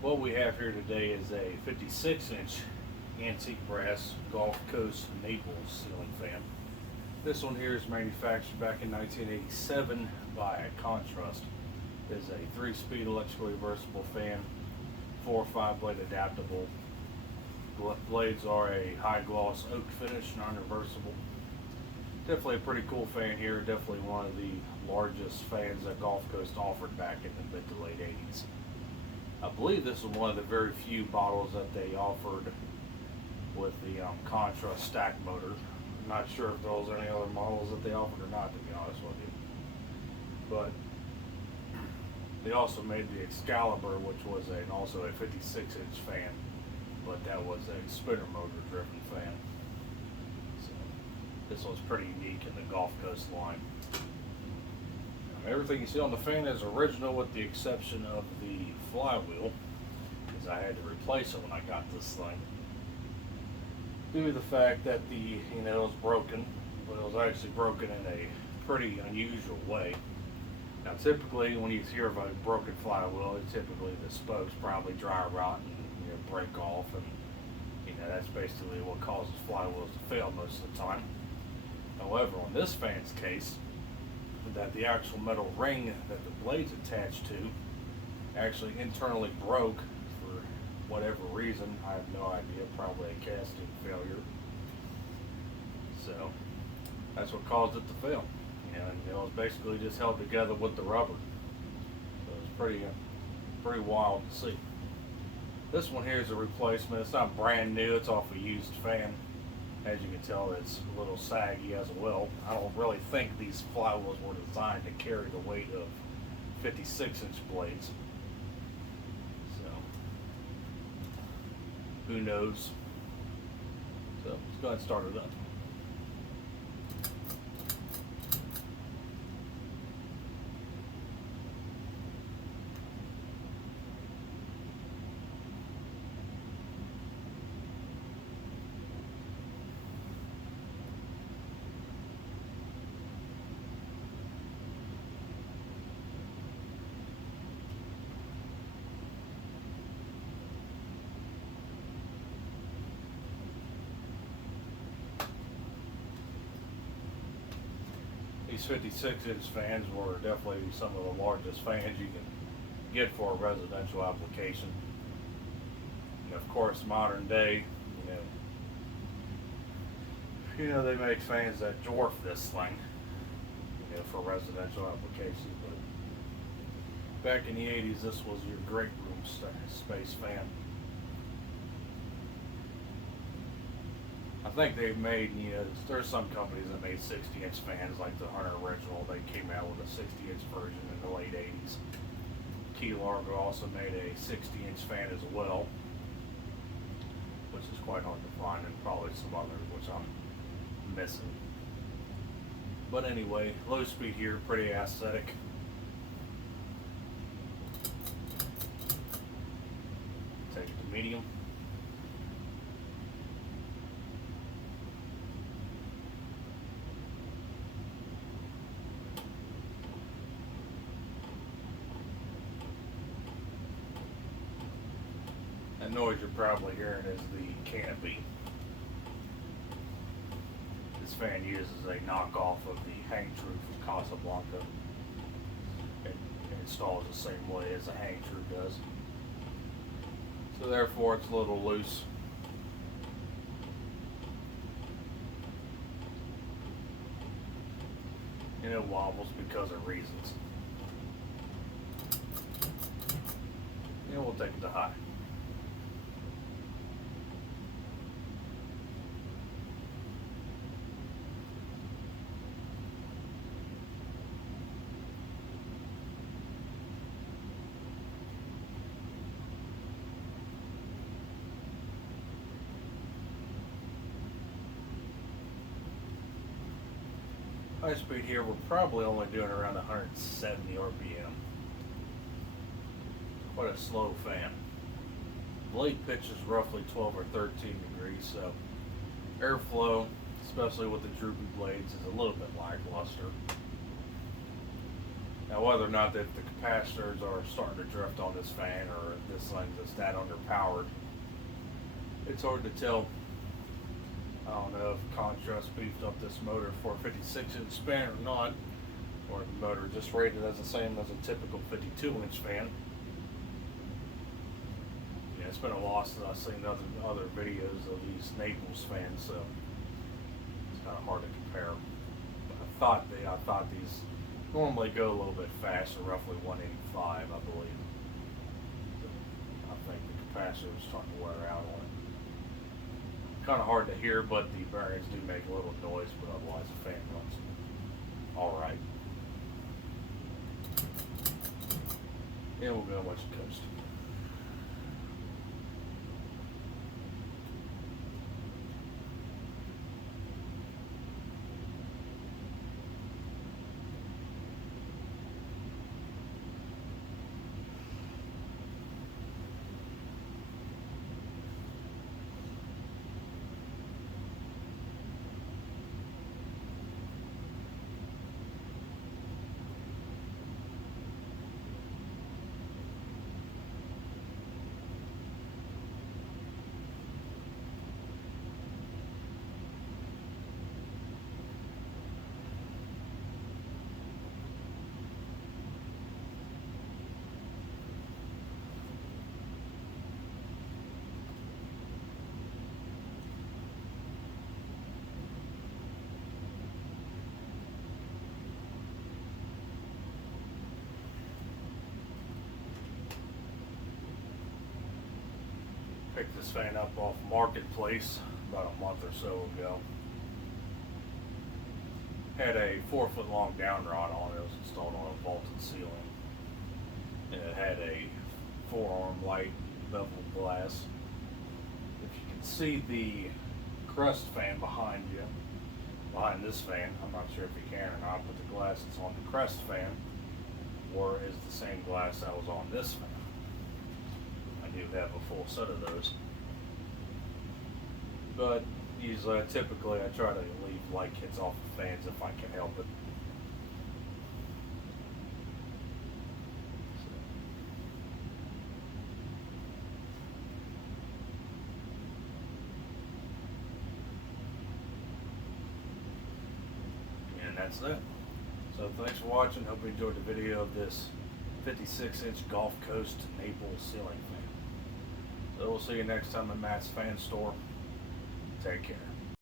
What we have here today is a 56-inch antique brass Gulf Coast Naples ceiling fan. This one here is manufactured back in 1987 by Kontrust. It is a 3-speed electrically reversible fan, 4 or 5 blade adaptable. Blades are a high gloss oak finish, non-reversible. Definitely a pretty cool fan here. Definitely one of the largest fans that Gulf Coast offered back in the mid to late 80s. I believe this was one of the very few models that they offered with the Kontrust stack motor. I'm not sure if there was any other models that they offered or not, to be honest with you. But they also made the Excalibur, which was also a 56-inch fan, but that was a spinner motor driven fan. So this was pretty unique in the Gulf Coast line. Everything you see on the fan is original with the exception of the flywheel, because I had to replace it when I got this thing. Due to the fact that it was broken, but it was actually broken in a pretty unusual way. Now typically when you hear of a broken flywheel, typically the spokes probably dry rot and break off, and that's basically what causes flywheels to fail most of the time. However, on this fan's case, that the actual metal ring that the blade's attached to actually internally broke for whatever reason. I have no idea, probably a casting failure. So that's what caused it to fail. And it was basically just held together with the rubber. So it was pretty wild to see. This one here is a replacement. It's not brand new, it's off a used fan. As you can tell, it's a little saggy as well. I don't really think these flywheels were designed to carry the weight of 56-inch blades. So, who knows? So, let's go ahead and start it up. These 56-inch fans were definitely some of the largest fans you can get for a residential application. And of course, modern day, they make fans that dwarf this thing, for residential applications. But back in the 80s, this was your great room space fan. I think they've made, there's some companies that made 60-inch fans, like the Hunter Original. They came out with a 60-inch version in the late 80s. Key Largo also made a 60-inch fan as well, which is quite hard to find, and probably some others which I'm missing. But anyway, low speed here, pretty aesthetic. Take it to medium. That noise you're probably hearing is the canopy. This fan uses a knockoff of the hang true from Casablanca. It installs the same way as a hang true does. So therefore it's a little loose. And it wobbles because of reasons. And we'll take it to high. High speed here, we're probably only doing around 170 RPM. Quite a slow fan. Blade pitch is roughly 12 or 13 degrees, so airflow, especially with the droopy blades, is a little bit lackluster. Now, whether or not that the capacitors are starting to drift on this fan or if this thing is that underpowered, it's hard to tell. I don't know if Kontrust beefed up this motor for a 56-inch fan or not, or the motor just rated as the same as a typical 52-inch fan. Yeah, it's been a while since I've seen other videos of these Naples fans, so it's kind of hard to compare. But I thought these normally go a little bit faster, roughly 185, I believe. I think the capacitor is starting to wear out on it. Kind of hard to hear, but the bearings do make a little noise, but otherwise the fan runs all right. And we'll go watch the Coast. Picked this fan up off Marketplace about a month or so ago. Had a 4-foot long down rod on it. It was installed on a vaulted ceiling. And it had a 4-arm light beveled glass. If you can see the Kontrust fan behind you, behind this fan, I'm not sure if you can or not, but the glass that's on the Kontrust fan is the same glass that was on this fan. I do have a full set of those, but usually, typically, I try to leave light kits off the fans if I can help it. And that's that. So thanks for watching. Hope you enjoyed the video of this 56-inch Gulf Coast Naples ceiling fan. So we'll see you next time at Matt's Fan Store. Take care.